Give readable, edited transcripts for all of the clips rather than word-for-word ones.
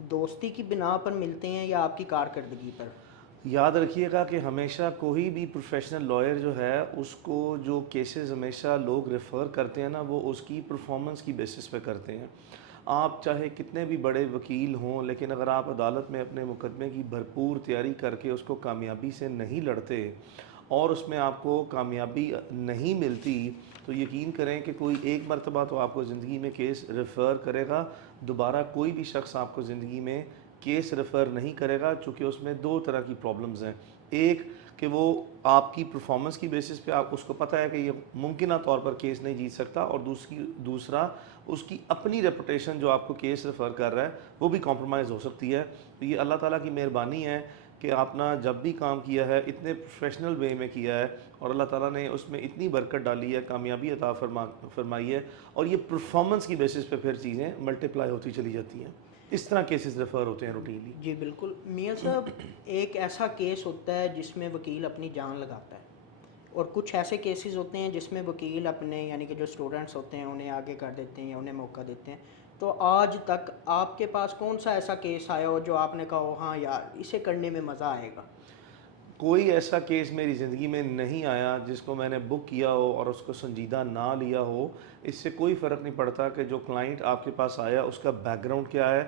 دوستی کی بنا پر ملتے ہیں یا آپ کی کارکردگی پر؟ یاد رکھیے گا کہ ہمیشہ کوئی بھی پروفیشنل لائر جو ہے اس کو جو کیسز ہمیشہ لوگ ریفر کرتے ہیں نا وہ اس کی پرفارمنس کی بیسس پہ کرتے ہیں. آپ چاہے کتنے بھی بڑے وکیل ہوں لیکن اگر آپ عدالت میں اپنے مقدمے کی بھرپور تیاری کر کے اس کو کامیابی سے نہیں لڑتے اور اس میں آپ کو کامیابی نہیں ملتی تو یقین کریں کہ کوئی ایک مرتبہ تو آپ کو زندگی میں کیس ریفر کرے گا, دوبارہ کوئی بھی شخص آپ کو زندگی میں کیس ریفر نہیں کرے گا, چونکہ اس میں دو طرح کی پرابلمز ہیں. ایک کہ وہ آپ کی پرفارمنس کی بیسس پہ آپ اس کو پتہ ہے کہ یہ ممکنہ طور پر کیس نہیں جیت سکتا, اور دوسرا اس کی اپنی ریپوٹیشن جو آپ کو کیس ریفر کر رہا ہے وہ بھی کمپرومائز ہو سکتی ہے. تو یہ اللہ تعالیٰ کی مہربانی ہے کہ آپ نے جب بھی کام کیا ہے اتنے پروفیشنل وے میں کیا ہے اور اللہ تعالیٰ نے اس میں اتنی برکت ڈالی ہے, کامیابی عطا فرمائی ہے, اور یہ پرفارمنس کی بیسس پہ پھر چیزیں ملٹیپلائی ہوتی چلی جاتی ہیں. اس طرح کیسز ریفر ہوتے ہیں روٹینلی. جی بالکل. میاں صاحب ایک ایسا کیس ہوتا ہے جس میں وکیل اپنی جان لگاتا ہے, اور کچھ ایسے کیسز ہوتے ہیں جس میں وکیل اپنے یعنی کہ جو اسٹوڈنٹس ہوتے ہیں انہیں آگے کر دیتے ہیں یا انہیں موقع دیتے ہیں. تو آج تک آپ کے پاس کون سا ایسا کیس آیا ہو جو آپ نے کہا ہو ہاں یار اسے کرنے میں مزہ آئے گا؟ کوئی ایسا کیس میری زندگی میں نہیں آیا جس کو میں نے بک کیا ہو اور اس کو سنجیدہ نہ لیا ہو. اس سے کوئی فرق نہیں پڑتا کہ جو کلائنٹ آپ کے پاس آیا اس کا بیک گراؤنڈ کیا ہے.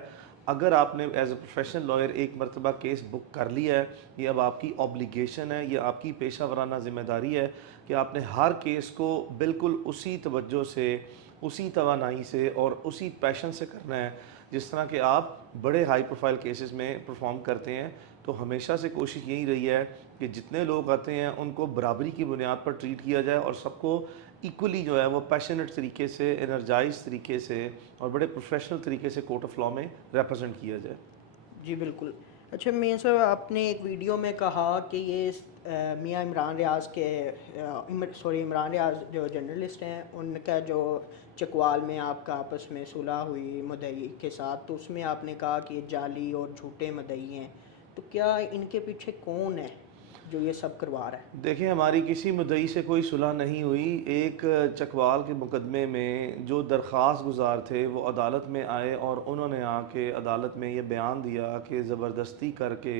اگر آپ نے ایز اے پروفیشنل لائر ایک مرتبہ کیس بک کر لیا ہے, یہ اب آپ کی اوبلیگیشن ہے, یہ آپ کی پیشہ ورانہ ذمہ داری ہے کہ آپ نے ہر کیس کو بالکل اسی توجہ سے, اسی توانائی سے اور اسی پیشن سے کرنا ہے جس طرح کہ آپ بڑے ہائی پروفائل کیسز میں پرفارم کرتے ہیں. تو ہمیشہ سے کوشش یہی رہی ہے کہ جتنے لوگ آتے ہیں ان کو برابری کی بنیاد پر ٹریٹ کیا جائے اور سب کو ایکولی جو ہے وہ پیشنیٹ طریقے سے, انرجائز طریقے سے اور بڑے پروفیشنل طریقے سے کورٹ آف لا میں ریپرزینٹ کیا جائے. جی بالکل. اچھا میاں صاحب آپ نے ایک ویڈیو میں کہا کہ یہ میاں عمران ریاض کے عمران ریاض جو جرنلسٹ ہیں ان کا جو چکوال میں آپ کا آپس میں صلح ہوئی مدعی کے ساتھ, تو اس میں آپ نے کہا کہ یہ جعلی اور جھوٹے مدعی ہیں. تو کیا ان کے پیچھے کون ہے جو یہ سب کروا رہا ہے؟ دیکھیں ہماری کسی مدعی سے کوئی صلح نہیں ہوئی. ایک چکوال کے مقدمے میں جو درخواست گزار تھے وہ عدالت میں آئے اور انہوں نے آ کے عدالت میں یہ بیان دیا کہ زبردستی کر کے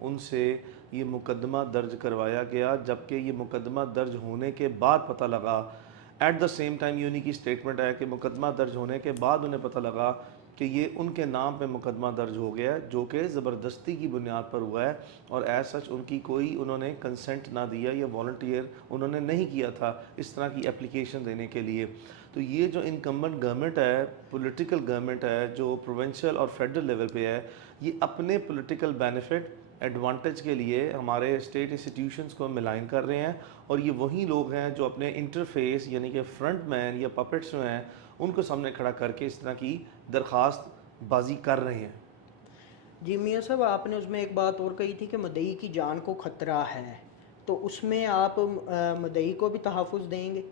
ان سے یہ مقدمہ درج کروایا گیا, جبکہ یہ مقدمہ درج ہونے کے بعد پتہ لگا, ایٹ دا سیم ٹائم یہ انہی کی سٹیٹمنٹ ہے کہ مقدمہ درج ہونے کے بعد انہیں پتہ لگا کہ یہ ان کے نام پہ مقدمہ درج ہو گیا ہے جو کہ زبردستی کی بنیاد پر ہوا ہے, اور ایز سچ ان کی کوئی انہوں نے کنسنٹ نہ دیا یا والنٹیئر انہوں نے نہیں کیا تھا اس طرح کی اپلیکیشن دینے کے لیے. تو یہ جو انکمبنٹ گورنمنٹ ہے, پولیٹیکل گورنمنٹ ہے جو پروونشل اور فیڈرل لیول پہ ہے, یہ اپنے پولیٹیکل بینیفٹ ایڈوانٹیج کے لیے ہمارے اسٹیٹ انسٹیٹیوشنز کو ملائن کر رہے ہیں, اور یہ وہی لوگ ہیں جو اپنے انٹرفیس یعنی کہ فرنٹ مین یا پپٹس جو ہیں ان کو سامنے کھڑا کر کے اس طرح کی درخواست بازی کر رہے ہیں. جی میاں صاحب آپ نے اس میں ایک بات اور کہی تھی کہ مدعی کی جان کو خطرہ ہے, تو اس میں آپ مدعی کو بھی تحفظ دیں گے؟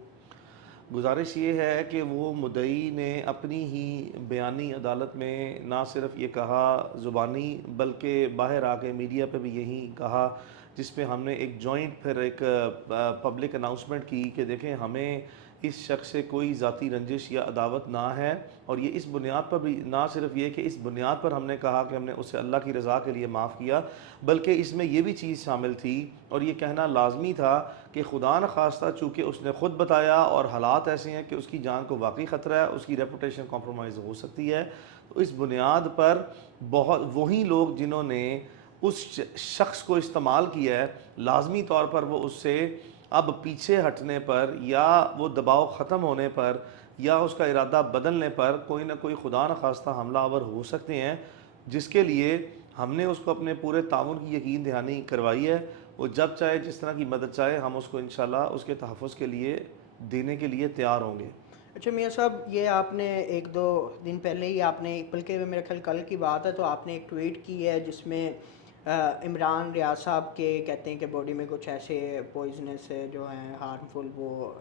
گزارش یہ ہے کہ وہ مدعی نے اپنی ہی بیانی عدالت میں نہ صرف یہ کہا زبانی بلکہ باہر آ کے میڈیا پہ بھی یہی کہا, جس پہ ہم نے ایک جوائنٹ پھر ایک پبلک اناؤنسمنٹ کی کہ دیکھیں ہمیں اس شخص سے کوئی ذاتی رنجش یا عداوت نہ ہے, اور یہ اس بنیاد پر بھی نہ صرف یہ کہ اس بنیاد پر ہم نے کہا کہ ہم نے اسے اللہ کی رضا کے لیے معاف کیا, بلکہ اس میں یہ بھی چیز شامل تھی اور یہ کہنا لازمی تھا کہ خدا نخواستہ چونکہ اس نے خود بتایا اور حالات ایسے ہیں کہ اس کی جان کو واقعی خطرہ ہے, اس کی ریپوٹیشن کمپرومائز ہو سکتی ہے, تو اس بنیاد پر بہت وہی لوگ جنہوں نے اس شخص کو استعمال کیا ہے لازمی طور پر وہ اس سے اب پیچھے ہٹنے پر یا وہ دباؤ ختم ہونے پر یا اس کا ارادہ بدلنے پر کوئی نہ کوئی خدا نخواستہ حملہ آور ہو سکتے ہیں, جس کے لیے ہم نے اس کو اپنے پورے تعاون کی یقین دہانی کروائی ہے. وہ جب چاہے جس طرح کی مدد چاہے ہم اس کو انشاءاللہ اس کے تحفظ کے لیے دینے کے لیے تیار ہوں گے. اچھا میاں صاحب یہ آپ نے ایک دو دن پہلے ہی آپ نے بلکہ میرے خیال کل کی بات ہے تو آپ نے ایک ٹویٹ کی ہے جس میں عمران ریاض صاحب کے کہتے ہیں کہ باڈی میں کچھ ایسے پوائزنس جو ہیں ہارمفل وہ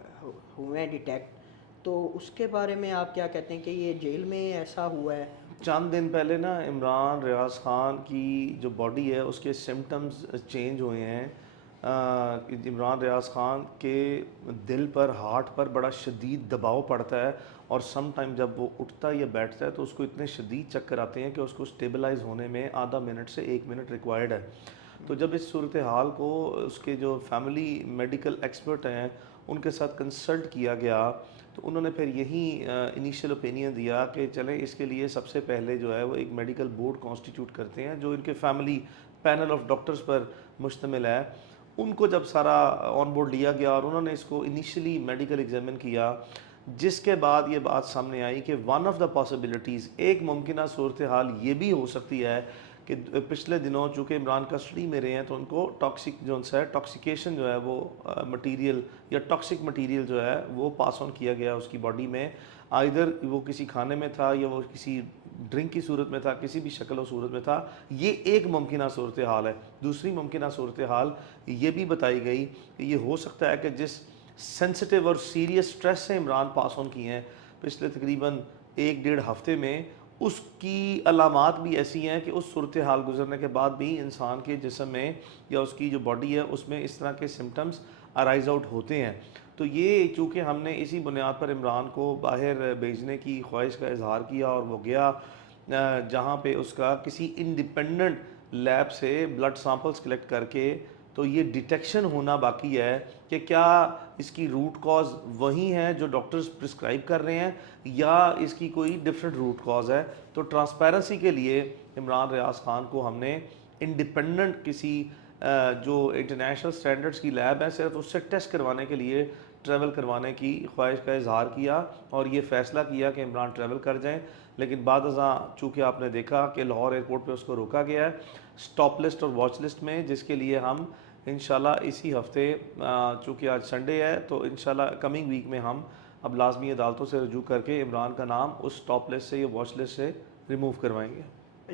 ہوئے ہیں ڈیٹیکٹ, تو اس کے بارے میں آپ کیا کہتے ہیں کہ یہ جیل میں ایسا ہوا ہے؟ چند دن پہلے نا عمران ریاض خان کی جو باڈی ہے اس کے سمٹمز چینج ہوئے ہیں, عمران ریاض خان کے دل پر ہارٹ پر بڑا شدید دباؤ پڑتا ہے اور سم ٹائم جب وہ اٹھتا ہے یا بیٹھتا ہے تو اس کو اتنے شدید چکر آتے ہیں کہ اس کو اسٹیبلائز ہونے میں آدھا منٹ سے 1 منٹ ریکوائرڈ ہے. تو جب اس صورتحال کو اس کے جو فیملی میڈیکل ایکسپرٹ ہیں ان کے ساتھ کنسلٹ کیا گیا تو انہوں نے پھر یہی انیشیل اوپینین دیا کہ چلیں اس کے لیے سب سے پہلے جو ہے وہ ایک میڈیکل بورڈ کانسٹیٹیوٹ کرتے ہیں جو ان کے فیملی پینل آف ڈاکٹرز پر مشتمل ہے. ان کو جب سارا آن بورڈ لیا گیا اور انہوں نے اس کو انیشلی میڈیکل ایگزامن کیا, جس کے بعد یہ بات سامنے آئی کہ ون آف دا پاسبلٹیز, ایک ممکنہ صورتحال یہ بھی ہو سکتی ہے کہ پچھلے دنوں چونکہ عمران کسٹڈی میں رہے ہیں تو ان کو ٹاکسک جو ہے ٹاکسیکیشن جو ہے وہ مٹیریل یا ٹاکسک مٹیریل جو ہے وہ پاس آن کیا گیا اس کی باڈی میں, آئدر وہ کسی کھانے میں تھا یا وہ کسی ڈرنک کی صورت میں تھا, کسی بھی شکل و صورت میں تھا. یہ ایک ممکنہ صورتحال ہے. دوسری ممکنہ صورتحال یہ بھی بتائی گئی کہ یہ ہو سکتا ہے کہ جس سینسٹیو اور سیریس سٹریس سے عمران پاس آن کیے ہیں پچھلے تقریباً 1-1.5 ہفتے میں, اس کی علامات بھی ایسی ہیں کہ اس صورتحال گزرنے کے بعد بھی انسان کے جسم میں یا اس کی جو باڈی ہے اس میں اس طرح کے سمٹمز ارائز آؤٹ ہوتے ہیں. تو یہ چونکہ ہم نے اسی بنیاد پر عمران کو باہر بھیجنے کی خواہش کا اظہار کیا اور وہ گیا جہاں پہ اس کا کسی انڈیپینڈنٹ لیب سے بلڈ سامپلز کلیکٹ کر کے تو یہ ڈیٹیکشن ہونا باقی ہے کہ کیا اس کی روٹ کاز وہی ہے جو ڈاکٹرز پرسکرائب کر رہے ہیں یا اس کی کوئی ڈفرینٹ روٹ کاز ہے. تو ٹرانسپیرنسی کے لیے عمران ریاض خان کو ہم نے انڈیپینڈنٹ کسی جو انٹرنیشنل سٹینڈرڈز کی لیب ہے صرف اس سے ٹیسٹ کروانے کے لیے ٹریول کروانے کی خواہش کا اظہار کیا اور یہ فیصلہ کیا کہ عمران ٹریول کر جائیں. لیکن بعد ازاں چونکہ آپ نے دیکھا کہ لاہور ایئرپورٹ پہ اس کو روکا گیا ہے سٹاپ لسٹ اور واچ لسٹ میں, جس کے لیے ہم انشاءاللہ اسی ہفتے چونکہ آج سنڈے ہے تو انشاءاللہ کمنگ ویک میں ہم اب لازمی عدالتوں سے رجوع کر کے عمران کا نام اس سٹاپ لسٹ سے یا واچ لسٹ سے ریموو کروائیں گے.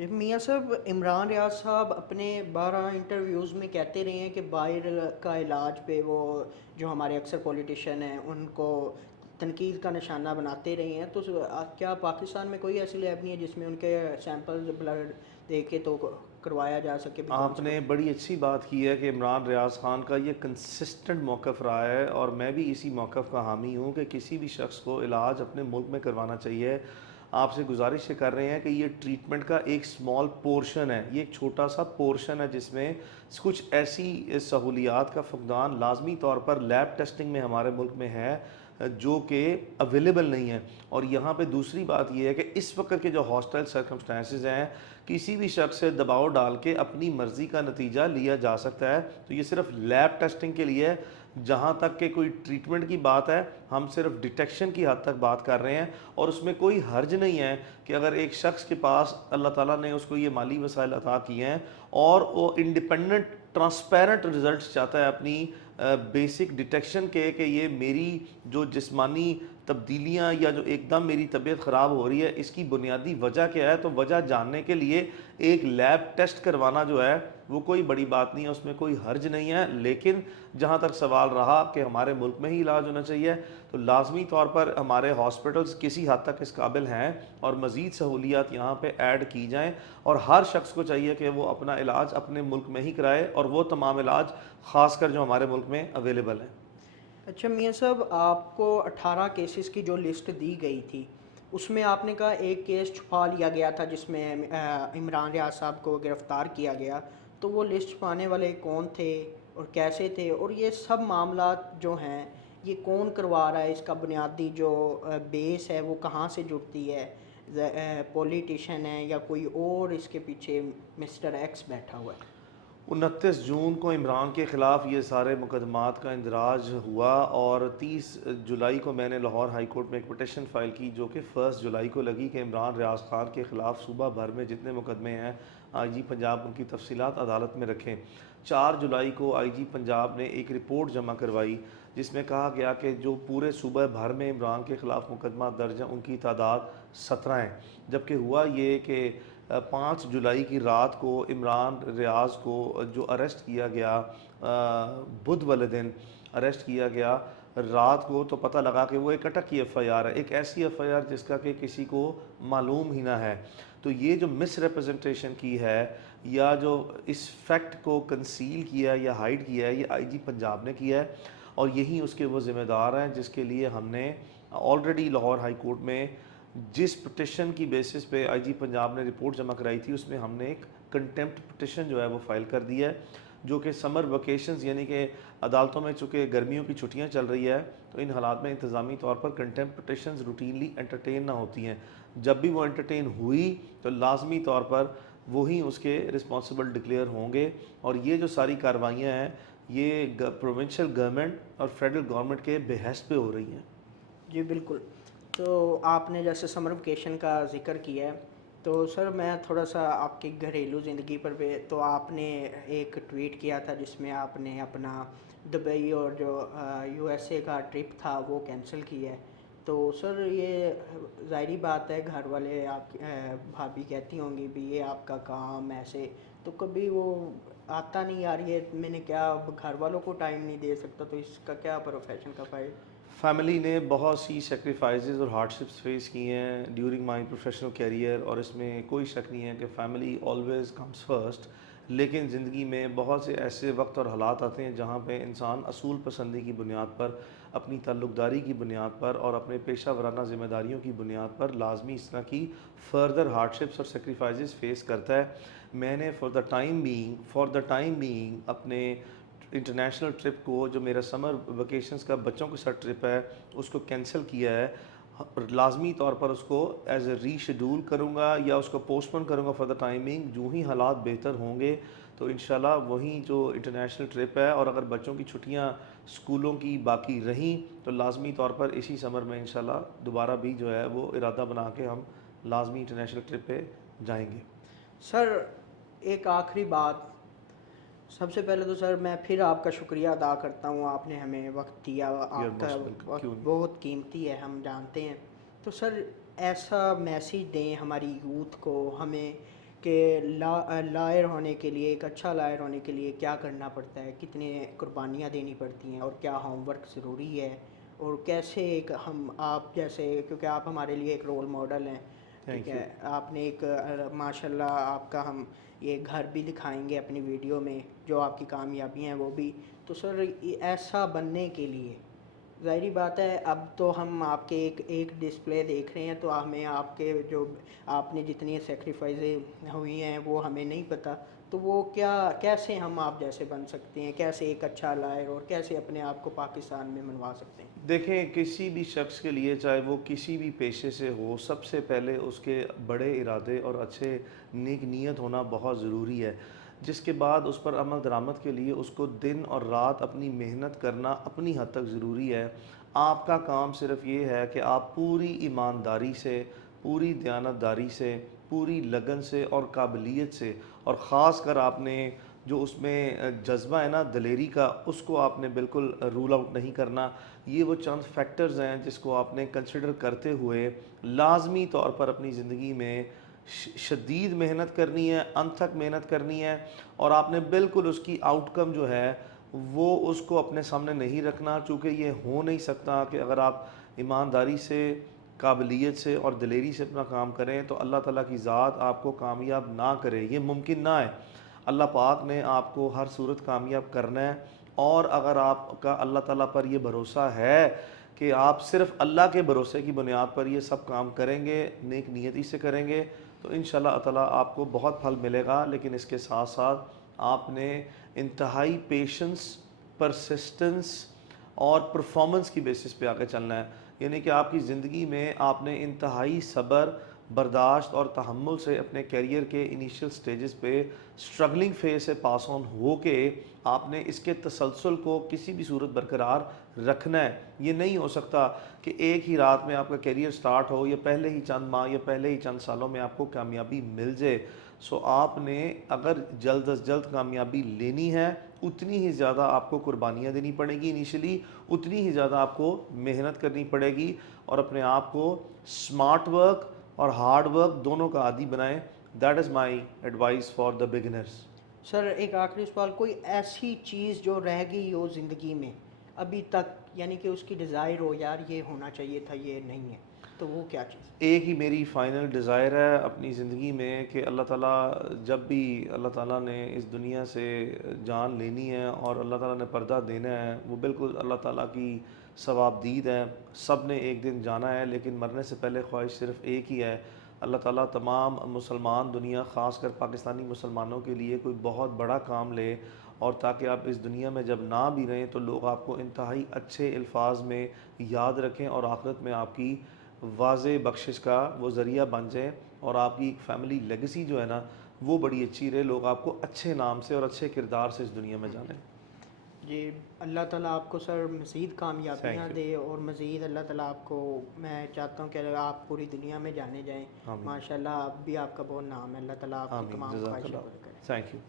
میاں صاحب, عمران ریاض صاحب اپنے 12 انٹرویوز میں کہتے رہے ہیں کہ باہر کا علاج پہ وہ جو ہمارے اکثر پولیٹیشین ہیں ان کو تنقید کا نشانہ بناتے رہے ہیں, تو کیا پاکستان میں کوئی ایسی لیب نہیں ہے جس میں ان کے سیمپل بلڈ دے کے تو کروایا جا سکے؟ آپ نے بڑی اچھی بات کی ہے کہ عمران ریاض خان کا یہ کنسسٹنٹ موقف رہا ہے اور میں بھی اسی موقف کا حامی ہوں کہ کسی بھی شخص کو علاج اپنے ملک میں کروانا چاہیے. آپ سے گزارش یہ کر رہے ہیں کہ یہ ٹریٹمنٹ کا ایک سمال پورشن ہے, یہ ایک چھوٹا سا پورشن ہے جس میں کچھ ایسی سہولیات کا فقدان لازمی طور پر لیب ٹیسٹنگ میں ہمارے ملک میں ہے جو کہ اویلیبل نہیں ہے. اور یہاں پہ دوسری بات یہ ہے کہ اس وقت کے جو ہاسٹائل سرکمسٹانسز ہیں کسی بھی شخص سے دباؤ ڈال کے اپنی مرضی کا نتیجہ لیا جا سکتا ہے. تو یہ صرف لیب ٹیسٹنگ کے لیے, جہاں تک کہ کوئی ٹریٹمنٹ کی بات ہے ہم صرف ڈیٹیکشن کی حد تک بات کر رہے ہیں اور اس میں کوئی حرج نہیں ہے کہ اگر ایک شخص کے پاس اللہ تعالیٰ نے اس کو یہ مالی وسائل عطا کیے ہیں اور وہ انڈیپینڈنٹ ٹرانسپیرنٹ رزلٹس چاہتا ہے اپنی بیسک ڈیٹیکشن کے کہ یہ میری جو جسمانی تبدیلیاں یا جو ایک دم میری طبیعت خراب ہو رہی ہے اس کی بنیادی وجہ کیا ہے, تو وجہ جاننے کے لیے ایک لیب ٹیسٹ کروانا جو ہے وہ کوئی بڑی بات نہیں ہے, اس میں کوئی حرج نہیں ہے. لیکن جہاں تک سوال رہا کہ ہمارے ملک میں ہی علاج ہونا چاہیے تو لازمی طور پر ہمارے ہاسپٹلز کسی حد تک اس قابل ہیں اور مزید سہولیات یہاں پہ ایڈ کی جائیں اور ہر شخص کو چاہیے کہ وہ اپنا علاج اپنے ملک میں ہی کرائے اور وہ تمام علاج خاص کر جو ہمارے ملک میں اویلیبل ہیں. اچھا میاں صاحب, آپ کو 18 کیسز کی جو لسٹ دی گئی تھی اس میں آپ نے کہا ایک کیس چھپا لیا گیا تھا جس میں عمران ریاض صاحب کو گرفتار کیا گیا, تو وہ لسٹ چھپانے والے کون تھے اور کیسے تھے, اور یہ سب معاملات جو ہیں یہ کون کروا رہا ہے, اس کا بنیادی جو بیس ہے وہ کہاں سے جڑتی ہے, پولیٹیشین ہے یا کوئی اور اس کے پیچھے مسٹر ایکس بیٹھا ہوا ہے؟ 29 جون کو عمران کے خلاف یہ سارے مقدمات کا اندراج ہوا اور 30 جولائی کو میں نے لاہور ہائی کورٹ میں ایک پٹیشن فائل کی جو کہ 1 جولائی کو لگی کہ عمران ریاض خان کے خلاف صوبہ بھر میں جتنے مقدمے ہیں آئی جی پنجاب ان کی تفصیلات عدالت میں رکھیں. 4 جولائی کو آئی جی پنجاب نے ایک رپورٹ جمع کروائی جس میں کہا گیا کہ جو پورے صوبہ بھر میں عمران کے خلاف مقدمہ درج ہیں ان کی تعداد 17 ہیں. جبکہ ہوا یہ کہ 5 جولائی کی رات کو عمران ریاض کو جو اریسٹ کیا گیا بدھ والے دن اریسٹ کیا گیا رات کو, تو پتہ لگا کہ وہ ایک اٹک کی ایف آئی آر ہے, ایک ایسی ایف آئی آر جس کا کہ کسی کو معلوم ہی نہ ہے. تو یہ جو مس ریپرزنٹیشن کی ہے یا جو اس فیکٹ کو کنسیل کیا یا ہائڈ کیا ہے، یہ آئی جی پنجاب نے کیا ہے، اور یہی اس کے وہ ذمہ دار ہیں جس کے لیے ہم نے آلریڈی لاہور ہائی کورٹ میں جس پٹیشن کی بیسس پہ آئی جی پنجاب نے رپورٹ جمع کرائی تھی، اس میں ہم نے ایک کنٹیمپٹ پٹیشن جو ہے وہ فائل کر دیا ہے، جو کہ سمر ویکیشنز یعنی کہ عدالتوں میں چونکہ گرمیوں کی چھٹیاں چل رہی ہے تو ان حالات میں انتظامی طور پر کنٹیمپٹ پٹیشنز روٹینلی انٹرٹین نہ ہوتی ہیں، جب بھی وہ انٹرٹین ہوئی تو لازمی طور پر وہی اس کے رسپانسبل ڈکلیئر ہوں گے، اور یہ جو ساری کارروائیاں ہیں یہ پروونشل گورنمنٹ اور فیڈرل گورنمنٹ کے بحث پہ ہو رہی ہیں۔ جی بالکل۔ تو آپ نے جیسے سمر ویکیشن کا ذکر کیا ہے، تو سر میں تھوڑا سا آپ کی گھریلو زندگی پر بھی، تو آپ نے ایک ٹویٹ کیا تھا جس میں آپ نے اپنا دبئی اور جو یو ایس اے کا ٹرپ تھا وہ کینسل کیا ہے، تو سر یہ ظاہری بات ہے گھر والے آپ بھابھی کہتی ہوں گی بھی یہ آپ کا کام ایسے، تو کبھی وہ آتا نہیں یار یہ میں نے کیا گھر والوں کو ٹائم نہیں دے سکتا، تو اس کا کیا پروفیشن کا فائدہ؟ فیملی نے بہت سی سیکریفائزز اور ہارڈشپس فیس کی ہیں ڈیورنگ مائی پروفیشنل کیریئر، اور اس میں کوئی شک نہیں ہے کہ فیملی آلویز کمز فرسٹ، لیکن زندگی میں بہت سے ایسے وقت اور حالات آتے ہیں جہاں پہ انسان اصول پسندی کی بنیاد پر، اپنی تعلق داری کی بنیاد پر اور اپنے پیشہ ورانہ ذمہ داریوں کی بنیاد پر لازمی اس طرح کی فردر ہارڈشپس اور سیکریفائزز فیس کرتا ہے۔ میں نے فار دا ٹائم بینگ اپنے انٹرنیشنل ٹرپ کو، جو میرا سمر ویکیشنز کا بچوں کے ساتھ ٹرپ ہے، اس کو کینسل کیا ہے، لازمی طور پر اس کو ایز اے ری شیڈول کروں گا یا اس کو پوسٹ پون کروں گا فار دا ٹائمنگ، جو ہی حالات بہتر ہوں گے تو انشاءاللہ وہیں جو انٹرنیشنل ٹرپ ہے، اور اگر بچوں کی چھٹیاں اسکولوں کی باقی رہیں تو لازمی طور پر اسی سمر میں انشاءاللہ دوبارہ بھی جو ہے وہ ارادہ بنا کے ہم لازمی انٹرنیشنل ٹرپ پہ جائیں گے۔ سر ایک آخری بات، سب سے پہلے تو سر میں پھر آپ کا شکریہ ادا کرتا ہوں، آپ نے ہمیں وقت دیا، یو آر آپ کا موسٹ ویلکم، کیوں وقت نہیں۔ بہت قیمتی ہے ہم جانتے ہیں، تو سر ایسا میسیج دیں ہماری یوتھ کو ہمیں کہ لائر ہونے کے لیے، ایک اچھا لائر ہونے کے لیے کیا کرنا پڑتا ہے، کتنے قربانیاں دینی پڑتی ہیں، اور کیا ہوم ورک ضروری ہے، اور کیسے ایک ہم آپ جیسے، کیونکہ آپ ہمارے لیے ایک رول ماڈل ہیں، ٹھیک تھینک یو۔ ہے، آپ نے ایک ماشاء اللہ آپ کا ہم یہ گھر بھی دکھائیں گے اپنی ویڈیو میں، جو آپ کی کامیابیاں ہیں وہ بھی، تو سر ایسا بننے کے لیے ظاہری بات ہے اب تو ہم آپ کے ایک ڈسپلے دیکھ رہے ہیں، تو ہمیں آپ کے جو آپ نے جتنی سیکریفائزیں ہوئی ہیں وہ ہمیں نہیں پتہ، تو وہ کیسے ہم آپ جیسے بن سکتے ہیں، کیسے ایک اچھا لائر اور کیسے اپنے آپ کو پاکستان میں منوا سکتے ہیں؟ دیکھیں، کسی بھی شخص کے لیے چاہے وہ کسی بھی پیشے سے ہو، سب سے پہلے اس کے بڑے ارادے اور اچھے نیک نیت ہونا بہت ضروری ہے، جس کے بعد اس پر عمل درآمد کے لیے اس کو دن اور رات اپنی محنت کرنا اپنی حد تک ضروری ہے۔ آپ کا کام صرف یہ ہے کہ آپ پوری ایمانداری سے، پوری دیانتداری سے، پوری لگن سے اور قابلیت سے، اور خاص کر آپ نے جو اس میں جذبہ ہے نا دلیری کا، اس کو آپ نے بالکل رول آؤٹ نہیں کرنا۔ یہ وہ چند فیکٹرز ہیں جس کو آپ نے کنسیڈر کرتے ہوئے لازمی طور پر اپنی زندگی میں شدید محنت کرنی ہے، انتھک محنت کرنی ہے، اور آپ نے بالکل اس کی آؤٹ کم جو ہے وہ اس کو اپنے سامنے نہیں رکھنا، چونکہ یہ ہو نہیں سکتا کہ اگر آپ ایمانداری سے، قابلیت سے اور دلیری سے اپنا کام کریں تو اللہ تعالیٰ کی ذات آپ کو کامیاب نہ کرے، یہ ممکن نہ ہے۔ اللہ پاک نے آپ کو ہر صورت کامیاب کرنا ہے، اور اگر آپ کا اللہ تعالیٰ پر یہ بھروسہ ہے کہ آپ صرف اللہ کے بھروسے کی بنیاد پر یہ سب کام کریں گے، نیک نیتی سے کریں گے، تو انشاءاللہ تعالیٰ آپ کو بہت پھل ملے گا، لیکن اس کے ساتھ ساتھ آپ نے انتہائی پیشنس، پرسسٹنس اور پرفارمنس کی بیسس پہ آگے چلنا ہے، یعنی کہ آپ کی زندگی میں آپ نے انتہائی صبر، برداشت اور تحمل سے اپنے کیریئر کے انیشیل سٹیجز پہ سٹرگلنگ فیز سے پاس آن ہو کے آپ نے اس کے تسلسل کو کسی بھی صورت برقرار رکھنا ہے۔ یہ نہیں ہو سکتا کہ ایک ہی رات میں آپ کا کیریئر سٹارٹ ہو، یا پہلے ہی چند ماہ یا پہلے ہی چند سالوں میں آپ کو کامیابی مل جائے۔ سو آپ نے اگر جلد از جلد کامیابی لینی ہے، اتنی ہی زیادہ آپ کو قربانیاں دینی پڑے گی انیشلی، اتنی ہی زیادہ آپ کو محنت کرنی پڑے گی، اور اپنے آپ کو سمارٹ ورک اور ہارڈ ورک دونوں کا عادی بنائیں۔ That is my advice for the beginners. Sir ایک آخری سوال، کوئی ایسی چیز جو رہ گئی ہو زندگی میں ابھی تک، یعنی کہ اس کی ڈیزائر ہو یار یہ ہونا چاہیے تھا یہ نہیں ہے؟ تو وہ کیا چیز؟ ایک ہی میری فائنل ڈیزائر ہے اپنی زندگی میں کہ اللہ تعالیٰ جب بھی اللہ تعالیٰ نے اس دنیا سے جان لینی ہے اور اللہ تعالیٰ نے پردہ دینا ہے، وہ بالکل اللہ تعالیٰ کی ثواب دید ہے. سب نے ایک دن جانا ہے، لیکن مرنے سے پہلے خواہش صرف ایک ہی ہے. اللہ تعالیٰ تمام مسلمان دنیا، خاص کر پاکستانی مسلمانوں کے لیے کوئی بہت بڑا کام لے، اور تاکہ آپ اس دنیا میں جب نہ بھی رہیں تو لوگ آپ کو انتہائی اچھے الفاظ میں یاد رکھیں اور آخرت میں آپ کی واضح بخشش کا وہ ذریعہ بن جائیں، اور آپ کی فیملی لیگسی جو ہے نا وہ بڑی اچھی رہے، لوگ آپ کو اچھے نام سے اور اچھے کردار سے اس دنیا میں جانیں. جی اللہ تعالیٰ آپ کو سر مزید کامیابیاں Thank you. دے، اور مزید اللہ تعالیٰ آپ کو، میں چاہتا ہوں کہ آپ پوری دنیا میں جانے جائیں. آمین ماشاء اللہ، اب بھی آپ کا بہت نام ہے. اللہ تعالیٰ آپ کی آمین. تمام جزاک خواہشیں اللہ. پوری کرے. Thank you.